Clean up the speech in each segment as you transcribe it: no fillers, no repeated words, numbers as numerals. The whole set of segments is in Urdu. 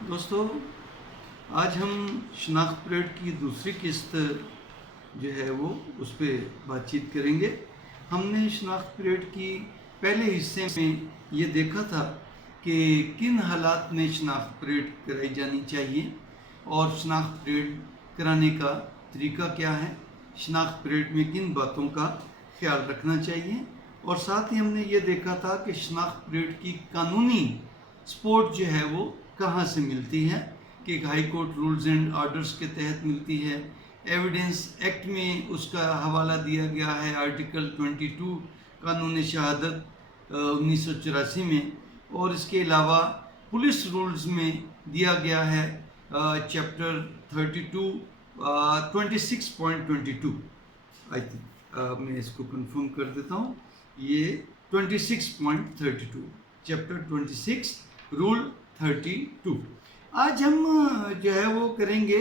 دوستو، آج ہم شناخت پریڈ کی دوسری قسط جو ہے وہ اس پہ بات چیت کریں گے۔ ہم نے شناخت پریڈ کی پہلے حصے میں یہ دیکھا تھا کہ کن حالات میں شناخت پریڈ کرائی جانی چاہیے اور شناخت پریڈ کرانے کا طریقہ کیا ہے، شناخت پریڈ میں کن باتوں کا خیال رکھنا چاہیے، اور ساتھ ہی ہم نے یہ دیکھا تھا کہ شناخت پریڈ کی قانونی سپورٹ جو ہے وہ کہاں سے ملتی ہے، کہ high court rules and orders کے تحت ملتی ہے۔ ایویڈنس ایکٹ میں اس کا حوالہ دیا گیا ہے، آرٹیکل 22 قانون شہادت 1984 میں، اور اس کے علاوہ پولیس رولز میں دیا گیا ہے چیپٹر 32 26.22 آئی تھنک میں اس کو کنفرم کر دیتا ہوں، یہ 26.32 چیپٹر 26 رول 32۔ آج ہم جو ہے وہ کریں گے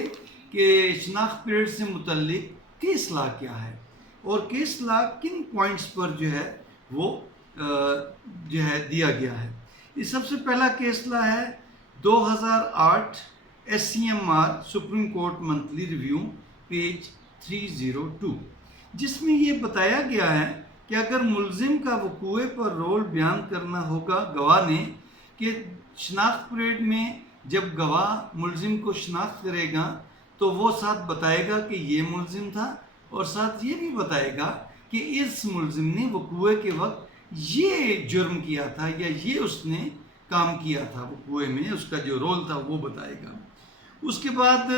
کہ شناخت پریڈ سے متعلق کیس لا کیا ہے اور کیس لا کن پوائنٹس پر جو ہے وہ جو ہے دیا گیا ہے۔ اس سب سے پہلا کیس لا ہے 2008 SCMR supreme court monthly review page 302، جس میں یہ بتایا گیا ہے کہ اگر ملزم کا وقوع پر رول بیان کرنا ہوگا گواہ نے، کہ شناخت پریڈ میں جب گواہ ملزم کو شناخت کرے گا تو وہ ساتھ بتائے گا کہ یہ ملزم تھا، اور ساتھ یہ بھی بتائے گا کہ اس ملزم نے وقوع کے وقت یہ جرم کیا تھا یا یہ اس نے کام کیا تھا، وقوع میں اس کا جو رول تھا وہ بتائے گا۔ اس کے بعد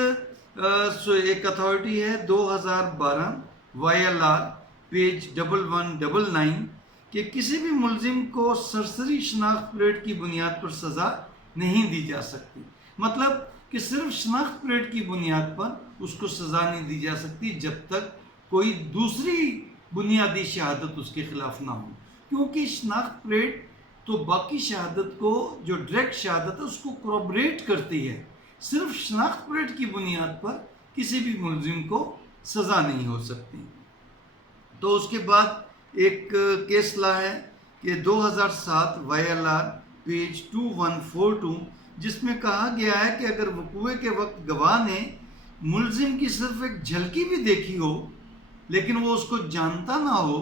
ایک اتھارٹی ہے 2012 YLR پیج 1199 کہ کسی بھی ملزم کو سرسری شناخت پریڈ کی بنیاد پر سزا نہیں دی جا سکتی، مطلب کہ صرف شناخت پریڈ کی بنیاد پر اس کو سزا نہیں دی جا سکتی جب تک کوئی دوسری بنیادی شہادت اس کے خلاف نہ ہو، کیونکہ شناخت پریڈ تو باقی شہادت کو جو ڈائریکٹ شہادت ہے اس کو کوربوریٹ کرتی ہے، صرف شناخت پریڈ کی بنیاد پر کسی بھی ملزم کو سزا نہیں ہو سکتی۔ تو اس کے بعد ایک کیس لا ہے کہ 2007 YLR پیج 2142، جس میں کہا گیا ہے کہ اگر وقوع کے وقت گواہ نے ملزم کی صرف ایک جھلکی بھی دیکھی ہو لیکن وہ اس کو جانتا نہ ہو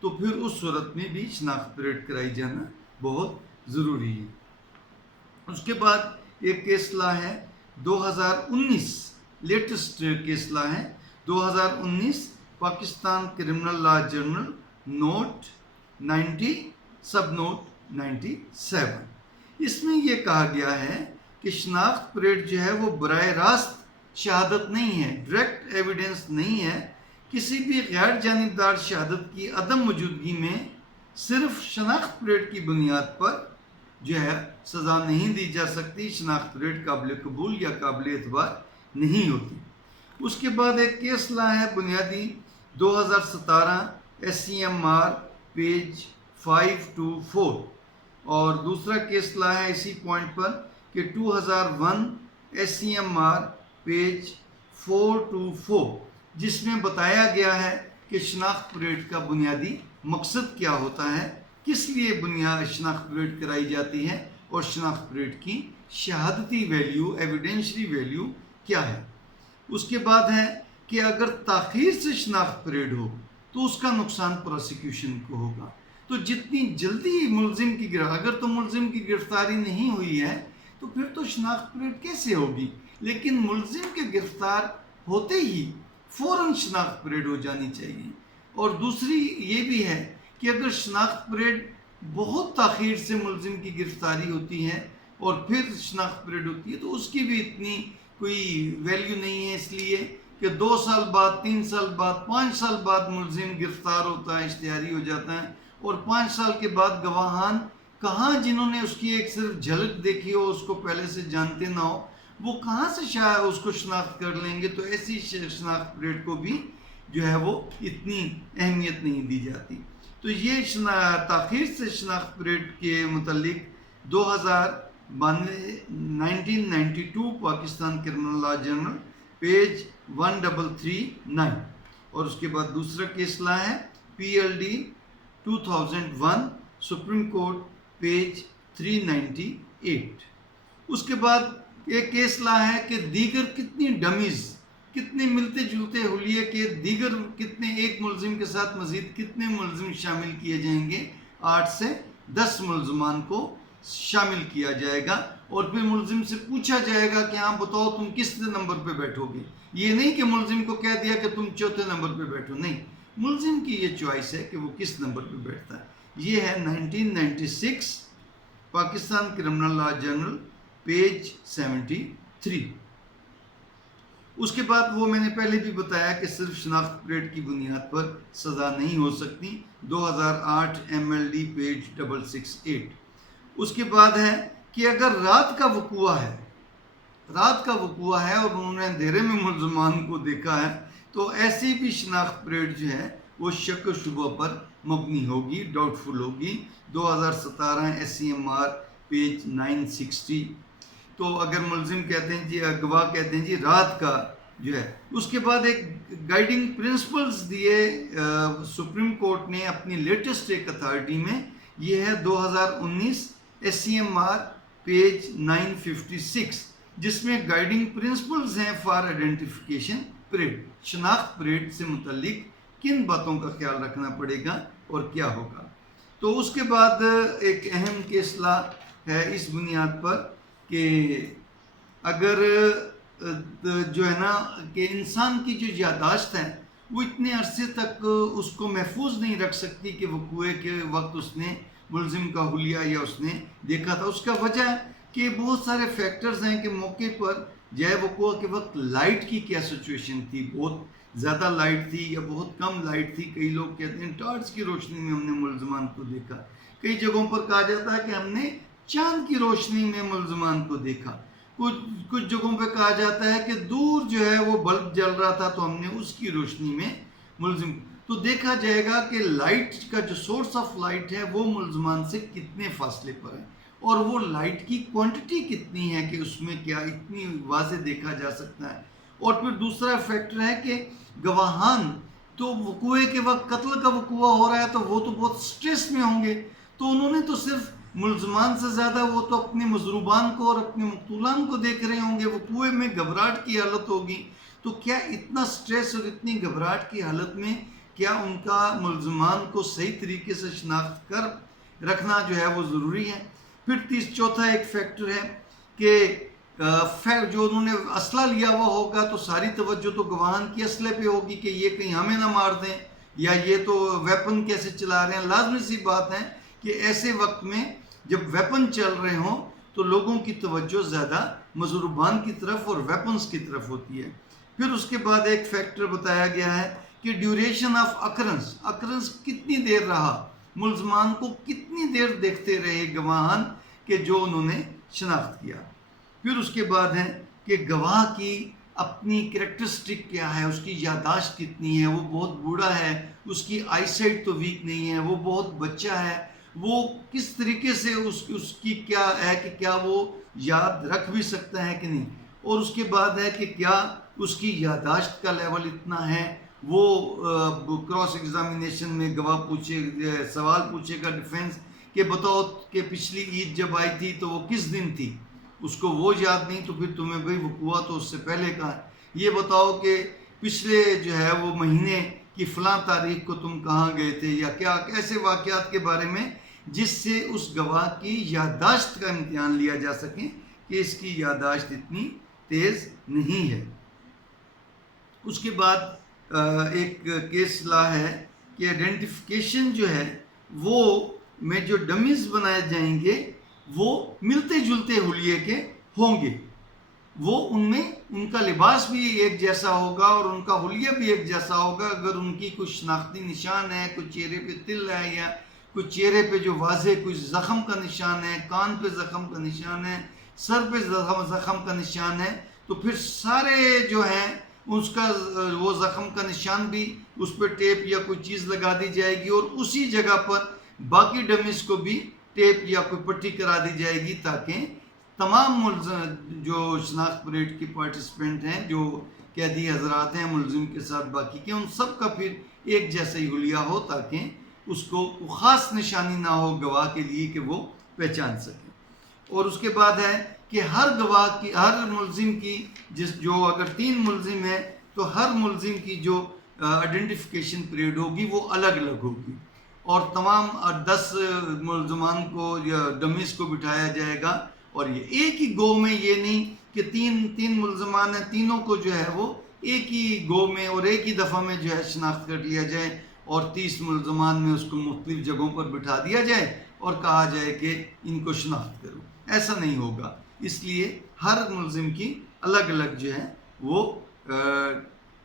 تو پھر اس صورت میں بھی شناخت پریڈ کرائی جانا بہت ضروری ہے۔ اس کے بعد ایک کیس لا ہے 2019، لیٹسٹ کیس لا ہے 2019 Pakistan criminal law journal note 90 sub note 97۔ اس میں یہ کہا گیا ہے کہ شناخت پریڈ جو ہے وہ براہ راست شہادت نہیں ہے، ڈائریکٹ ایویڈنس نہیں ہے، کسی بھی غیر جانبدار شہادت کی عدم موجودگی میں صرف شناخت پریڈ کی بنیاد پر جو ہے سزا نہیں دی جا سکتی، شناخت پریڈ قابل قبول یا قابل اعتبار نہیں ہوتی۔ اس کے بعد ایک کیس لا ہے بنیادی 2017 SCMR پیج 524، اور دوسرا کیس لا ہے اسی پوائنٹ پر کہ 2001 SCMR پیج 424، جس میں بتایا گیا ہے کہ شناخت پریڈ کا بنیادی مقصد کیا ہوتا ہے، کس لیے شناخت پریڈ کرائی جاتی ہے، اور شناخت پریڈ کی شہادتی ویلیو، ایویڈینشری ویلیو کیا ہے۔ اس کے بعد ہے کہ اگر تاخیر سے شناخت پریڈ ہو تو اس کا نقصان پروسیکیوشن کو ہوگا، تو جتنی جلدی ملزم کی اگر تو ملزم کی گرفتاری نہیں ہوئی ہے تو پھر تو شناخت پریڈ کیسے ہوگی، لیکن ملزم کے گرفتار ہوتے ہی فوراً شناخت پریڈ ہو جانی چاہیے۔ اور دوسری یہ بھی ہے کہ اگر شناخت پریڈ بہت تاخیر سے ملزم کی گرفتاری ہوتی ہے اور پھر شناخت پریڈ ہوتی ہے تو اس کی بھی اتنی کوئی ویلیو نہیں ہے، اس لیے کہ 2 سال بعد، 3 سال بعد، 5 سال بعد ملزم گرفتار ہوتا ہے، اشتہاری ہو جاتا ہے، اور 5 سال کے بعد گواہان کہاں جنہوں نے اس کی ایک صرف جھلک دیکھی ہو، اس کو پہلے سے جانتے نہ ہو، وہ کہاں سے شاید اس کو شناخت کر لیں گے، تو ایسی شناخت پریڈ کو بھی جو ہے وہ اتنی اہمیت نہیں دی جاتی۔ تو یہ تاخیر سے شناخت پریڈ کے متعلق 1992 Pakistan criminal law journal page 1339، اور اس کے بعد دوسرا کیس لا ہے PLD 2001 سپریم کورٹ پیج 398۔ اس کے بعد یہ کیس لا ہے کہ دیگر کتنی ڈمیز، کتنے ملتے جلتے حلیے کے دیگر کتنے، ایک ملزم کے ساتھ مزید کتنے ملزم شامل کیے جائیں گے؟ 8 سے 10 ملزمان کو شامل کیا جائے گا، اور پھر ملزم سے پوچھا جائے گا کہ ہاں بتاؤ تم کس نمبر پہ بیٹھو گے۔ یہ نہیں کہ ملزم کو کہہ دیا کہ تم 4تھے نمبر پہ بیٹھو، نہیں، ملزم کی یہ چوائس ہے کہ وہ کس نمبر پہ بیٹھتا ہے۔ یہ ہے 1996 Pakistan criminal law journal page 73۔ اس کے بعد وہ میں نے پہلے بھی بتایا کہ صرف شناخت پلیٹ کی بنیاد پر سزا نہیں ہو سکتی، 2008 MLD پیج 668۔ اس کے بعد ہے کہ اگر رات کا وقوع ہے اور انہوں نے اندھیرے میں ملزمان کو دیکھا ہے تو ایسی بھی شناخت پلیٹ جو ہے وہ شک و شبہ پر مبنی ہوگی، ڈاؤٹ فل ہوگی، 2017 SCMR پیج 960۔ تو اگر ملزم کہتے ہیں جی، گواہ کہتے ہیں جی رات کا جو ہے، اس کے بعد ایک گائیڈنگ پرنسپلز دیے سپریم کورٹ نے اپنی لیٹسٹ ایک اتھارٹی میں، یہ ہے 2019 SCMR پیج 956، جس میں گائیڈنگ پرنسپلز ہیں فار آئیڈینٹیفیکیشن پریڈ، شناخت پریڈ سے متعلق کن باتوں کا خیال رکھنا پڑے گا اور کیا ہوگا۔ تو اس کے بعد ایک اہم کیس لا ہے اس بنیاد پر کہ اگر جو ہے نا کہ انسان کی جو یادداشت ہے وہ اتنے عرصے تک اس کو محفوظ نہیں رکھ سکتی کہ وقوع کے وقت اس نے ملزم کا حلیہ یا اس نے دیکھا تھا۔ اس کا وجہ ہے کہ بہت سارے فیکٹرز ہیں کہ موقع پر جائے وقوع کے وقت لائٹ کی کیا سچویشن تھی، بہت زیادہ لائٹ تھی یا بہت کم لائٹ تھی۔ کئی لوگ کہتے ہیں ٹارچ کی روشنی میں ہم نے ملزمان کو دیکھا، کئی جگہوں پر کہا جاتا ہے کہ ہم نے چاند کی روشنی میں ملزمان کو دیکھا، کچھ جگہوں پہ کہا جاتا ہے کہ دور جو ہے وہ بلب جل رہا تھا تو ہم نے اس کی روشنی میں ملزم، تو دیکھا جائے گا کہ لائٹ کا جو سورس آف لائٹ ہے وہ ملزمان سے کتنے فاصلے پر ہے، اور وہ لائٹ کی کوانٹٹی کتنی ہے کہ اس میں کیا اتنی واضح دیکھا جا سکتا ہے۔ اور پھر دوسرا فیکٹر ہے کہ گواہان تو وقوع کے وقت قتل کا وقوع ہو رہا ہے تو وہ تو بہت سٹریس میں ہوں گے، تو انہوں نے تو صرف ملزمان سے زیادہ وہ تو اپنے مضروبان کو اور اپنے مقتولان کو دیکھ رہے ہوں گے، وقوع میں گھبراہٹ کی حالت ہوگی، تو کیا اتنا سٹریس اور اتنی گھبراہٹ کی حالت میں کیا ان کا ملزمان کو صحیح طریقے سے شناخت کر رکھنا جو ہے وہ ضروری ہے۔ پھر چوتھا ایک فیکٹر ہے کہ جو انہوں نے اسلحہ لیا ہوا ہوگا تو ساری توجہ تو گواہان کی اسلحے پہ ہوگی کہ یہ کہیں ہمیں نہ مار دیں یا یہ تو ویپن کیسے چلا رہے ہیں۔ لازمی سی بات ہے کہ ایسے وقت میں جب ویپن چل رہے ہوں تو لوگوں کی توجہ زیادہ مضروبان کی طرف اور ویپنز کی طرف ہوتی ہے۔ پھر اس کے بعد ایک فیکٹر بتایا گیا ہے کہ ڈیوریشن آف اکرنس کتنی دیر رہا، ملزمان کو کتنی دیر دیکھتے رہے گواہان کہ جو انہوں نے شناخت کیا۔ پھر اس کے بعد ہے کہ گواہ کی اپنی کریکٹرسٹک کیا ہے، اس کی یادداشت کتنی ہے، وہ بہت بوڑھا ہے، اس کی آئی سائٹ تو ویک نہیں ہے، وہ بہت بچہ ہے، وہ کس طریقے سے اس کی کیا ہے کہ کیا وہ یاد رکھ بھی سکتا ہے کہ نہیں۔ اور اس کے بعد ہے کہ کیا اس کی یادداشت کا لیول اتنا ہے، وہ کراس ایگزامینیشن میں گواہ سوال پوچھے گا ڈیفینس کہ بتاؤ کہ پچھلی عید جب آئی تھی تو وہ کس دن تھی، اس کو وہ یاد نہیں، تو پھر تمہیں بھائی وقوع تو اس سے پہلے کا ہے۔ یہ بتاؤ کہ پچھلے جو ہے وہ مہینے کی فلاں تاریخ کو تم کہاں گئے تھے، یا کیا ایسے واقعات کے بارے میں جس سے اس گواہ کی یادداشت کا امتحان لیا جا سکے کہ اس کی یادداشت اتنی تیز نہیں ہے۔ اس کے بعد ایک کیس لا ہے کہ آئیڈینٹیفیکیشن جو ہے وہ میں جو ڈمیز بنائے جائیں گے وہ ملتے جلتے حلیے کے ہوں گے، وہ ان میں ان کا لباس بھی ایک جیسا ہوگا اور ان کا حلیہ بھی ایک جیسا ہوگا۔ اگر ان کی کچھ شناختی نشان ہے، کچھ چہرے پہ تل ہے یا کچھ چہرے پہ جو واضح کچھ زخم کا نشان ہے، کان پہ زخم کا نشان ہے، سر پہ زخم کا نشان ہے، تو پھر سارے جو ہیں اس کا وہ زخم کا نشان بھی اس پہ ٹیپ یا کوئی چیز لگا دی جائے گی، اور اسی جگہ پر باقی ڈمیز کو بھی ٹیپ یا کوئی پٹی کرا دی جائے گی تاکہ تمام جو شناخت پریڈ کے پارٹیسپینٹ ہیں، جو قیدی حضرات ہیں ملزم کے ساتھ باقی کے، ان سب کا پھر ایک جیسا ہی حلیہ ہو تاکہ اس کو خاص نشانی نہ ہو گواہ کے لیے کہ وہ پہچان سکے۔ اور اس کے بعد ہے کہ ہر گواہ کی، ہر ملزم کی، جو اگر 3 ملزم ہے تو ہر ملزم کی جو آئیڈینٹیفیکیشن پیریڈ ہوگی وہ الگ الگ ہوگی، اور تمام 10 ملزمان کو یا ڈمیز کو بٹھایا جائے گا، اور یہ ایک ہی گو میں، یہ نہیں کہ تین ملزمان ہیں، تینوں کو جو ہے وہ ایک ہی گو میں اور ایک ہی دفعہ میں جو ہے شناخت کر لیا جائے، اور 30 ملزمان میں اس کو مختلف جگہوں پر بٹھا دیا جائے اور کہا جائے کہ ان کو شناخت کرو. ایسا نہیں ہوگا. اس لیے ہر ملزم کی الگ الگ جو ہے وہ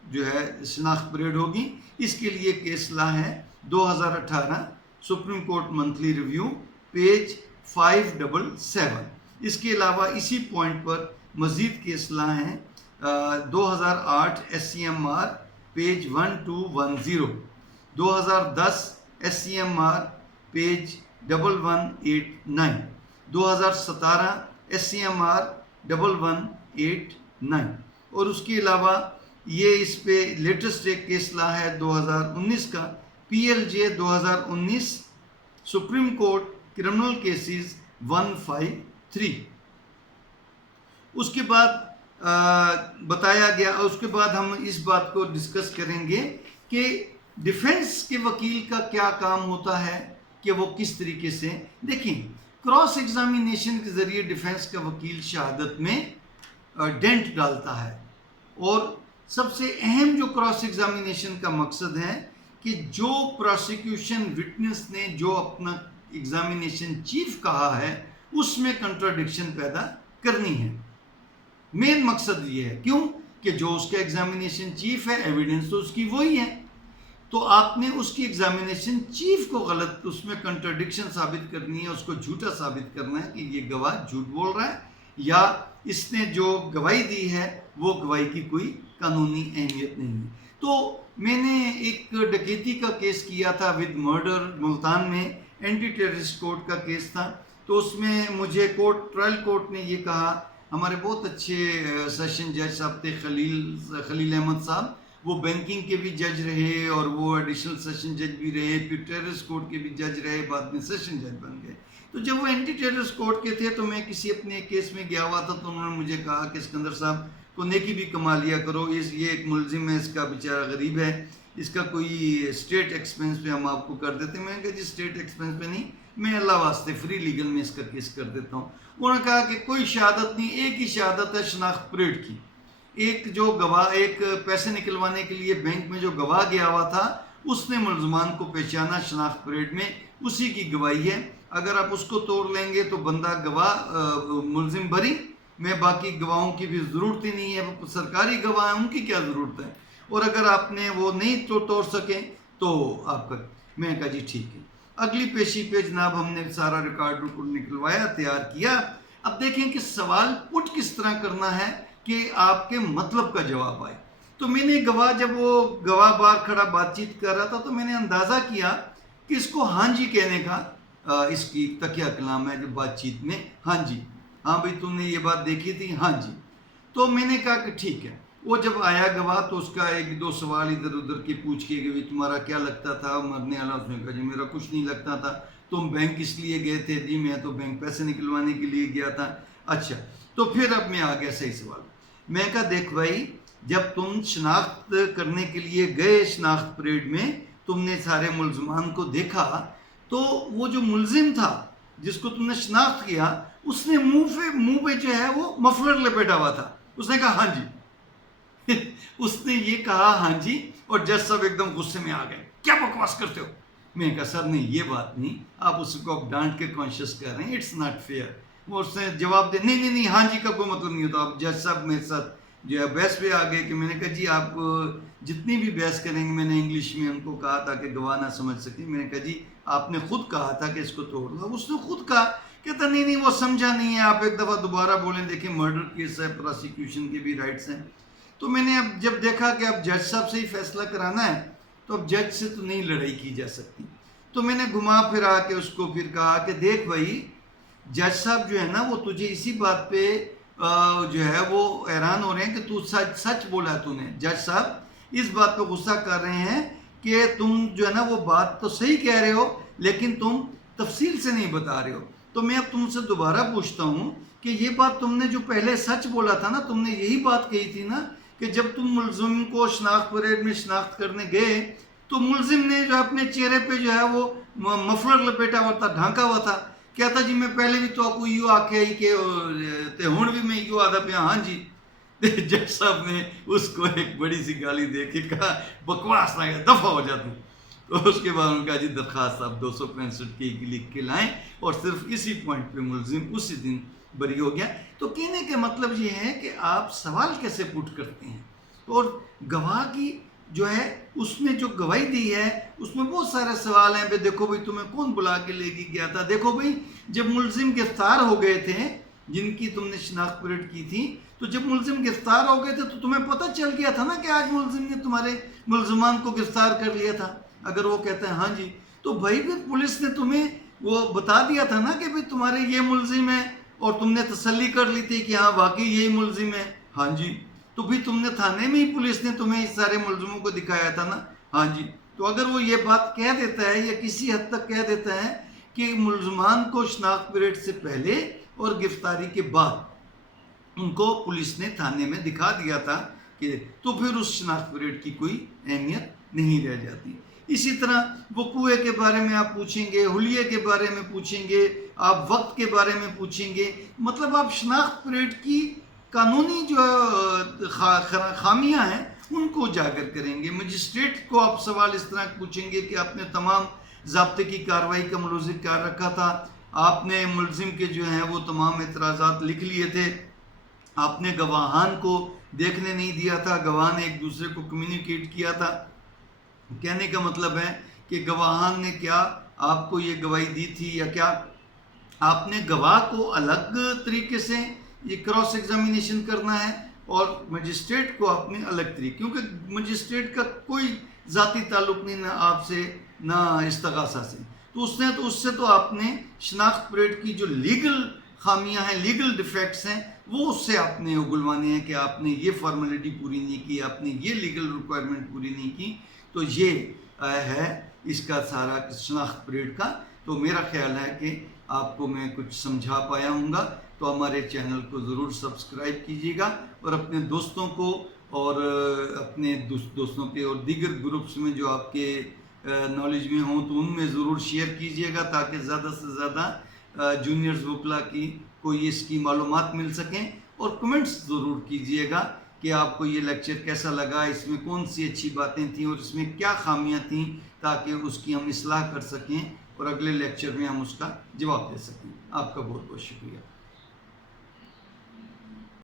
جو ہے شناخت پریڈ ہوگی. اس کے لیے کیس لا ہے 2018 supreme court monthly review page 577. اس کے علاوہ اسی پوائنٹ پر مزید کیس لا ہیں 2008 SCMR page 1210، 2010 SCMR page 1189، 2017 SCMR 1189. اور اس کے علاوہ یہ اس پہ لیٹسٹ ایک کیس لا ہے 2019 کا PLJ 2019 supreme court criminal cases 153. اس کے بعد بتایا گیا، اس کے بعد ہم اس بات کو ڈسکس کریں گے کہ ڈیفنس کے وکیل کا کیا کام ہوتا ہے، کہ وہ کس طریقے سے. دیکھیں، کراس ایگزامینیشن کے ذریعے ڈیفنس کا وکیل شہادت میں ڈینٹ ڈالتا ہے، اور سب سے اہم جو کراس ایگزامینیشن کا مقصد ہے کہ جو پروسیکیوشن وٹنس نے جو اپنا ایگزامینیشن چیف کہا ہے اس میں کنٹراڈکشن پیدا کرنی ہے. مین مقصد یہ ہے. کیوں؟ کہ جو اس کا ایگزامینیشن چیف ہے، ایویڈنس تو اس کی وہی ہے، تو آپ نے اس کی ایگزامینیشن چیف کو غلط، اس میں کنٹراڈکشن ثابت کرنی ہے، اس کو جھوٹا ثابت کرنا ہے کہ یہ گواہ جھوٹ بول رہا ہے، یا اس نے جو گواہی دی ہے وہ گواہی کی کوئی قانونی اہمیت نہیں ہے. تو میں نے ایک ڈکیتی کا کیس کیا تھا ود مرڈر ملتان میں، اینٹی ٹیررسٹ کورٹ کا کیس تھا. تو اس میں مجھے ٹرائل کورٹ نے یہ کہا، ہمارے بہت اچھے سیشن جج صاحب تھے خلیل احمد صاحب، وہ بینکنگ کے بھی جج رہے اور وہ ایڈیشنل سیشن جج بھی رہے، پھر ٹیررسٹ کورٹ کے بھی جج رہے، بعد میں سیشن جج بن گئے. تو جب وہ اینٹی ٹیررسٹ کورٹ کے تھے تو میں کسی اپنے کیس میں گیا ہوا تھا، تو انہوں نے مجھے کہا کہ اسکندر صاحب کو نیکی بھی کما لیا کرو، یہ ایک ملزم ہے، اس کا بیچارہ غریب ہے، اس کا کوئی اسٹیٹ ایکسپنس پہ ہم آپ کو کر دیتے ہیں. میں نے کہا جی اسٹیٹ ایکسپنس پہ نہیں، میں اللہ واسطے فری لیگل میں اس کا کیس کر دیتا ہوں. انہوں نے کہا کہ کوئی شہادت نہیں، ایک ہی شہادت ہے شناخت پریڈ کی. ایک جو گواہ، ایک پیسے نکلوانے کے لیے بینک میں جو گواہ گیا ہوا تھا، اس نے ملزمان کو پہچانا شناخت پریڈ میں، اسی کی گواہی ہے. اگر آپ اس کو توڑ لیں گے تو بندہ گواہ ملزم بری، میں باقی گواہوں کی بھی ضرورت ہی نہیں ہے، وہ سرکاری گواہ ہیں، ان کی کیا ضرورت ہے. اور اگر آپ نے وہ نہیں توڑ سکیں تو آپ کا. میں نے کہا جی ٹھیک ہے. اگلی پیشی پہ جناب ہم نے سارا ریکارڈ نکلوایا، تیار کیا. اب دیکھیں کہ سوال پٹ کس طرح کرنا ہے کہ آپ کے مطلب کا جواب آئے. تو میں نے جب وہ گواہ بار کھڑا بات چیت کر رہا تھا تو میں نے اندازہ کیا کہ اس کو ہاں جی کہنے کا اس کی تکیہ کلام ہے جو بات چیت میں. ہاں جی، ہاں بھائی تم نے یہ بات دیکھی تھی، ہاں جی. تو میں نے کہا کہ ٹھیک ہے. وہ جب آیا گواہ تو اس کا 1-2 سوال ادھر ادھر کے پوچھ کے کہ تمہارا کیا لگتا تھا مرنے والا. اس نے کہا جی میرا کچھ نہیں لگتا تھا. تم بینک اس لیے گئے تھے؟ جی میں تو بینک پیسے نکلوانے کے لیے گیا تھا. اچھا، تو پھر اب میں آ گیا صحیح سوال. میں کہا دیکھ بھائی، جب تم شناخت کرنے کے لیے گئے شناخت پریڈ میں، تم نے سارے ملزمان کو دیکھا، تو وہ جو ملزم تھا جس کو تم نے شناخت کیا، اس نے منہ پہ جو ہے وہ مفلر لپیٹا ہوا تھا. اس نے کہا ہاں جی. اس نے یہ کہا ہاں جی، اور جج صاحب ایک دم غصے میں آ گئے، کیا بکواس کرتے ہو. میں نے کہا سر نہیں، یہ بات نہیں، آپ اس کو اب ڈانٹ کے کانشیس کر رہے ہیں، اٹس ناٹ فیئر. وہ اس نے جواب دے نہیں ہاں جی کا کوئی مطلب نہیں ہوتا. اب جج صاحب میرے ساتھ جو ہے بحث پہ آ گئے کہ میں نے کہا جی آپ جتنی بھی بحث کریں گے، میں نے انگلش میں ان کو کہا تھا کہ گواہ نہ سمجھ سکیں. میں نے کہا جی آپ نے خود کہا تھا کہ اس کو توڑ دو. اس نے خود کہا، کہتا نہیں وہ سمجھا نہیں ہے، آپ ایک دفعہ دوبارہ بولیں. دیکھیں مرڈر کیس ہے، پروسیکیوشن کے بھی رائٹس ہیں. تو میں نے اب جب دیکھا کہ اب جج صاحب سے ہی فیصلہ کرانا ہے، تو اب جج سے تو نہیں لڑائی کی جا سکتی. تو میں نے گھما پھرا کے اس کو پھر کہا کہ دیکھ بھائی، جج صاحب جو ہے نا وہ تجھے اسی بات پہ جو ہے وہ حیران ہو رہے ہیں کہ تو سچ بولا. تو نے جج صاحب اس بات پہ غصہ کر رہے ہیں کہ تم جو ہے نا وہ بات تو صحیح کہہ رہے ہو، لیکن تم تفصیل سے نہیں بتا رہے ہو. تو میں اب تم سے دوبارہ پوچھتا ہوں کہ یہ بات تم نے جو پہلے سچ بولا تھا نا، تم نے یہی بات کہی تھی نا کہ جب تم ملزم کو شناخت پریڈ میں شناخت کرنے گئے تو ملزم نے جو اپنے چہرے پہ جو ہے وہ مفلر لپیٹا ہوا تھا، ڈھانکا ہوا تھا، کیا تھا جی میں پہلے بھی تو آپ کو یوں آکھیا ہی کہ تے ہن بھی میں یوں آدھا پیا، ہاں جی۔ جج صاحب نے اس کو ایک بڑی سی گالی دے کے کہا بکواس نہ کر، دفع ہو جا تو۔ تو اس کے بعد ان کا جی درخواست آپ 265 کی لکھ کے لائیں، اور صرف اسی پوائنٹ پہ ملزم اسی دن بری ہو گیا۔ تو کہنے کا مطلب یہ ہے کہ آپ سوال کیسے پٹ کرتے ہیں، اور گواہ کی جو ہے اس نے جو گواہی دی ہے اس میں بہت سارے سوال ہیں۔ دیکھو بھائی تمہیں کون بلا کے لے کے گیا تھا، دیکھو بھائی جب ملزم گرفتار ہو گئے تھے جن کی تم نے شناخت پریڈ کی تھی، تو جب ملزم گرفتار ہو گئے تھے تو تمہیں پتہ چل گیا تھا نا کہ آج ملزم نے تمہارے ملزمان کو گرفتار کر لیا تھا۔ اگر وہ کہتا ہے ہاں جی، تو بھائی پھر پولیس نے تمہیں وہ بتا دیا تھا نا کہ بھائی تمہارے یہ ملزم ہے، اور تم نے تسلی کر لی تھی کہ ہاں واقعی یہی ملزم ہے، ہاں جی۔ تو بھی تم نے تھانے میں ہی پولیس نے تمہیں اس سارے ملزموں کو دکھایا تھا نا، ہاں جی۔ تو اگر وہ یہ بات کہہ دیتا ہے یا کسی حد تک کہہ دیتا ہے کہ ملزمان کو شناخت پریڈ سے پہلے اور گرفتاری کے بعد ان کو پولیس نے تھانے میں دکھا دیا تھا، کہ تو پھر اس شناخت پریڈ کی کوئی اہمیت نہیں رہ جاتی۔ اسی طرح وقوع کے بارے میں آپ پوچھیں گے، حلیے کے بارے میں پوچھیں گے، آپ وقت کے بارے میں پوچھیں گے، مطلب آپ شناخت پریڈ کی قانونی جو خامیاں ہیں ان کو اجاگر کریں گے۔ مجسٹریٹ کو آپ سوال اس طرح پوچھیں گے کہ آپ نے تمام ضابطے کی کارروائی کا ملوث کر رکھا تھا، آپ نے ملزم کے جو ہیں وہ تمام اعتراضات لکھ لیے تھے، آپ نے گواہان کو دیکھنے نہیں دیا تھا، گواہ نے ایک دوسرے کو کمیونیکیٹ کیا تھا۔ کہنے کا مطلب ہے کہ گواہان نے کیا آپ کو یہ گواہی دی تھی، یا کیا آپ نے گواہ کو الگ طریقے سے یہ کراس ایگزامینیشن کرنا ہے، اور مجسٹریٹ کو آپ نے الگ طریقے، کیونکہ مجسٹریٹ کا کوئی ذاتی تعلق نہیں نہ آپ سے نہ استغاثہ سے، تو اس سے تو آپ نے شناخت پریڈ کی جو لیگل خامیاں ہیں، لیگل ڈیفیکٹس ہیں، وہ اس سے آپ نے اگلوانے ہیں کہ آپ نے یہ فارمیلٹی پوری نہیں کی، آپ نے یہ لیگل ریکوائرمنٹ پوری نہیں کی۔ تو یہ ہے اس کا سارا شناخت پریڈ کا۔ تو میرا خیال ہے کہ آپ کو میں کچھ سمجھا پایا ہوں گا، تو ہمارے چینل کو ضرور سبسکرائب کیجیے گا، اور اپنے دوستوں کو اور اپنے دوستوں کے اور دیگر گروپس میں جو آپ کے نالج میں ہوں تو ان میں ضرور شیئر کیجیے گا، تاکہ زیادہ سے زیادہ جونیئرز وکلا کی کوئی اس کی معلومات مل سکیں۔ اور کمنٹس ضرور کیجیے گا کہ آپ کو یہ لیکچر کیسا لگا، اس میں کون سی اچھی باتیں تھیں اور اس میں کیا خامیاں تھیں، تاکہ اس کی ہم اصلاح کر سکیں اور اگلے لیکچر میں ہم اس کا جواب دے سکیں۔ آپ کا بہت بہت شکریہ۔